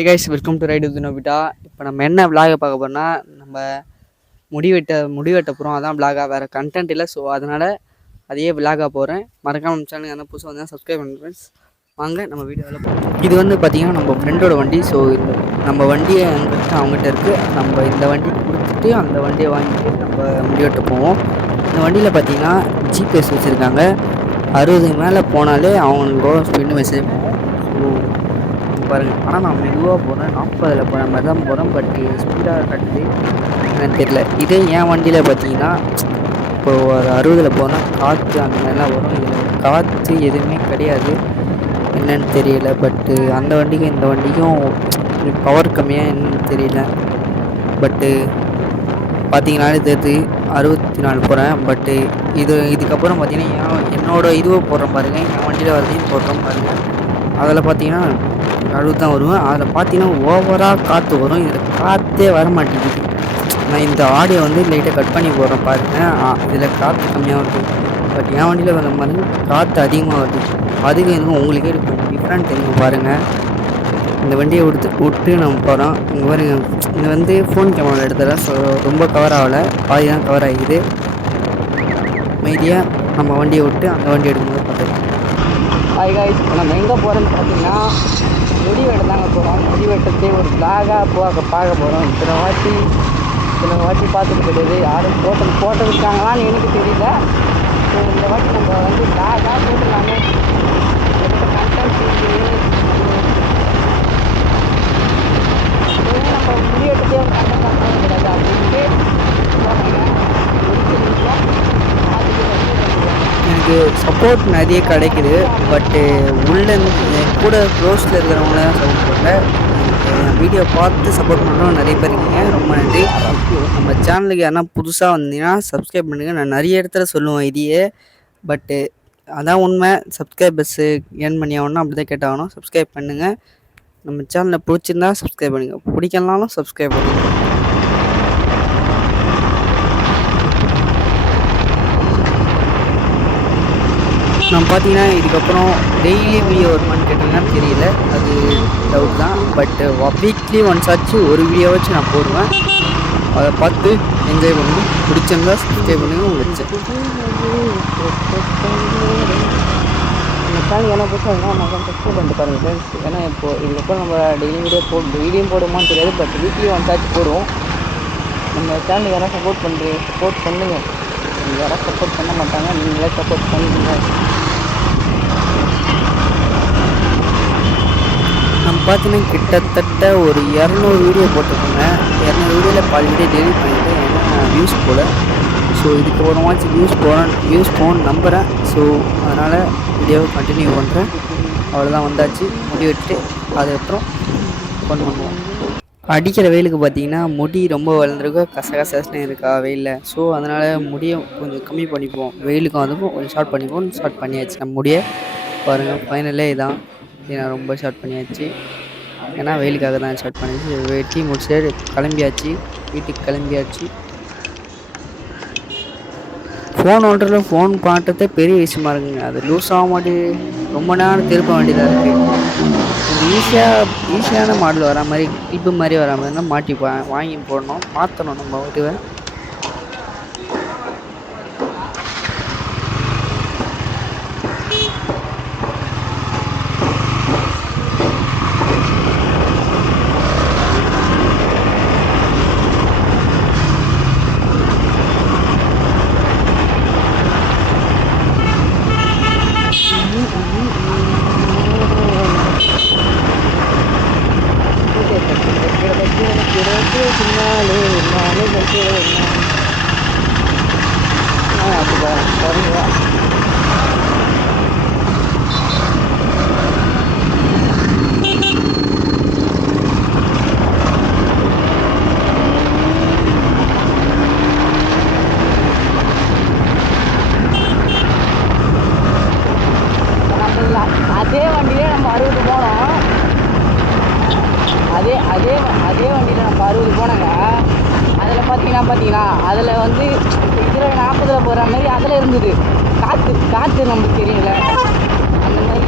High guys, welcome to ride with Nobita. இப்போ நம்ம என்ன விளாக பார்க்க போகிறோம்னா, நம்ம முடிவெட்ட போகிறோம். அதான் விளாகா, வேறு கண்டென்ட் இல்லை. ஸோ அதனால் அதையே விளாகா போகிறேன். மறக்காம நம்ம சேனலுக்கு என்ன புதுசாக வந்தால் சப்ஸ்கிரைப் பண்ணுங்க ஃப்ரெண்ட்ஸ். வாங்க நம்ம வீடியோவில் போகிறோம். இது வந்து பார்த்திங்கன்னா நம்ம ஃப்ரெண்டோட வண்டி. ஸோ இந்த நம்ம வண்டியை எங்கிட்ட அவங்ககிட்ட இருக்குது. நம்ம இந்த வண்டி கொடுத்துட்டு அந்த வண்டியை வாங்கிட்டு நம்ம முடிவெட்ட போவோம். இந்த வண்டியில் பார்த்திங்கன்னா ஜிபிஎஸ் வச்சுருக்காங்க. 60 மேலே போனாலே அவங்களுக்கு ஸ்பீடு மெசேஜ் போகும். ஸோ பாருங்கள். ஆனால் நான் மெதுவாக போகிறேன், 40 போகிற மாதிரி தான் போகிறேன். பட் ஸ்பீடாக கட்டுது எனக்கு தெரியல. இதே என் வண்டியில் பார்த்தீங்கன்னா இப்போது ஒரு 60 போனால் காற்று அந்த மாதிரிலாம் வரும். இதில் காற்று எதுவுமே கிடையாது, என்னன்னு தெரியல. பட்டு அந்த வண்டிக்கும் இந்த வண்டிக்கும் பவர் கம்மியாக என்னன்னு தெரியல. பட்டு பார்த்தீங்கன்னாலே தெரியுது 64 போகிறேன். பட்டு இதுக்கப்புறம் பார்த்தீங்கன்னா என்னோடய இதுவை போடுறேன் பாருங்கள். என் வண்டியில் வரதையும் போடுறோம் பாருங்கள். அதில் பார்த்தீங்கன்னா 60 தான் வருவேன். அதில் பார்த்தீங்கன்னா ஓவராக காற்று வரும். இதில் காற்றே வர மாட்டேங்குது. நான் இந்த ஆடியோ வந்து லைட்டாக கட் பண்ணி போடுறேன் பாருங்கள். இதில் காற்று கம்மியாக வருது. பட் என் வண்டியில் வர மாதிரி காற்று அதிகமாக வருது. அதுக்கு எனக்கு உங்களுக்கே இருக்கும் டிஃப்ரெண்ட் தெரியும் பாருங்கள். இந்த வண்டியை விட்டு நம்ம போகிறோம். இங்கே பாருங்க, இது வந்து ஃபோன் கேமராவில் எடுத்துகிறேன். ஸோ ரொம்ப கவர் ஆகலை, பாதி தான் கவர் ஆகிக்குது. மீதியாக நம்ம வண்டியை விட்டு அந்த வண்டி எடுக்கும்போது பார்த்துக்கலாம். ஹாய் காய்ஸ், இப்போ நம்ம எங்கே போகிறோன்னு பார்த்தீங்கன்னா முடிவெட்ட தாங்க போகிறோம். முடிவெட்டத்தை ஒரு பிளாகாக பார்க்க போகிறோம். இத்தனை வாட்டி பார்த்துட்டு போயிடுது. யாரும் போட்டிருக்காங்களான்னு எனக்கு தெரியல. ஸோ இந்த வாட்டி நம்ம வந்து பிளாகாக போட்டுருக்காங்க. கண்டென்ட் நம்ம முடிவெட்டத்தையே ஒரு கண்டென்ட் பண்ணுறது கிடையாது அப்படின்ட்டு எனக்கு சப்போர்ட் நிறைய கிடைக்குது. பட்டு உள்ளே கூட க்ளோஸில் இருக்கிறவங்களாம் சப்போர்ட் பண்ணல. என் வீடியோ பார்த்து சப்போர்ட் பண்ணுறோம் நிறைய பேர் இருக்கீங்க, ரொம்ப நன்றி. நம்ம சேனலுக்கு யாருன்னா புதுசாக வந்தீங்கன்னா சப்ஸ்கிரைப் பண்ணுங்கள். நான் நிறைய இடத்துல சொல்லுவேன் இதையே. பட்டு அதான் உண்மை. சப்ஸ்கிரைபர்ஸு ஏர்ன் பண்ணி ஆகணும், அப்படி தான் கேட்டாகணும். சப்ஸ்கிரைப் பண்ணுங்கள். நம்ம சேனலில் பிடிச்சிருந்தா சப்ஸ்கிரைப் பண்ணுங்கள், பிடிக்கலனாலும் சப்ஸ்கிரைப் பண்ணுங்கள். நான் பார்த்தீங்கன்னா இதுக்கப்புறம் டெய்லி வீடியோ வருமானு கேட்டிங்கன்னா தெரியல, அது டவுட் தான். பட்டு வீக்லி ஒன்ஸ் ஆச்சு ஒரு வீடியோ வச்சு நான் போடுவேன். அதை பார்த்து என்ஜாய் பண்ணுங்க. பிடிச்சிருந்தா சப்ஸ்கிரைப் பண்ணுங்கள். வச்சேன் இந்த சேனல் என்ன புதுசாக நான் சப்ஸ்கிரைப் பண்ணிட்டு பாருங்கள் ஃப்ரெண்ட்ஸ். ஏன்னா இப்போது இதுக்கப்புறம் நம்ம டெய்லியும் போடுவோமான்னு தெரியாது. பட் வீக்லி ஒன்ஸ் ஆச்சு போடுவோம். நம்ம சேனலுக்கு யாராவது சப்போர்ட் பண்ணுங்கள். நீங்கள் யாராவது சப்போர்ட் பண்ண மாட்டாங்க, நீங்களே சப்போர்ட் பண்ணுங்க. நம்ம பார்த்தீங்கன்னா கிட்டத்தட்ட ஒரு 200 வீடியோ போட்டிருக்கோங்க. 200 வீடியோவில் பாதி வீடியோ டெலிட் பண்ணிவிட்டு, ஏன்னா வியூஸ் போல். ஸோ இதுக்கு ஒரு வாட்ச் வியூஸ் போகணும்னு நம்புகிறேன். ஸோ அதனால் வீடியோவை கண்டினியூ பண்ணுறேன். அவ்வளோதான், வந்தாச்சு முடிவெட்டு அதுக்கப்புறம் ஃபோன் பண்ணுவோம். அடிக்கிற வெயிலுக்கு பார்த்தீங்கன்னா முடி ரொம்ப வளர்ந்துருக்கா, கசகசன்னு இருக்கா வெயிலில். ஸோ அதனால் முடியை கொஞ்சம் கம்மி பண்ணிப்போம். வெயிலுக்கும் அதுக்கும் கொஞ்சம் ஷார்ட் பண்ணியாச்சு. நம்ம முடியை பாருங்கள். ஃபைனலே இதான், நான் ரொம்ப ஷார்ட் பண்ணியாச்சு. ஏன்னா வெயிலுக்காக தான் ஷார்ட் பண்ணியாச்சு. வெட்டி முடிச்சு கிளம்பியாச்சு, வீட்டுக்கு கிளம்பியாச்சு. ஃபோன் ஓட்டுறதுல ஃபோன் பாட்டதே பெரிய விஷயமா இருக்குங்க. அது லூஸ் ஆக மாட்டேங்குது, ரொம்ப நேரம் திருப்ப வேண்டியதாக இருக்குது. ஈஸியான மாடல் வரா மாதிரி, கிளிப்பு மாதிரி வரா மாதிரினா மாட்டி வாங்கி போடணும், மாற்றணும் நம்ம இதுவை. அதே வண்டியிலே நம்ம 60 போனோம். அதே வண்டியில் நம்ம 60 போனோங்க. அதில் பார்த்தீங்கன்னா அதில் வந்து இதில் 40 போகிற மாதிரி அதில் இருந்தது. காற்று நமக்கு தெரியல, அந்த மாதிரி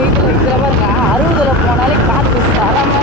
வெயிட்டில் இதில் பாருங்க 60ல் போனாலே காற்று தரமாக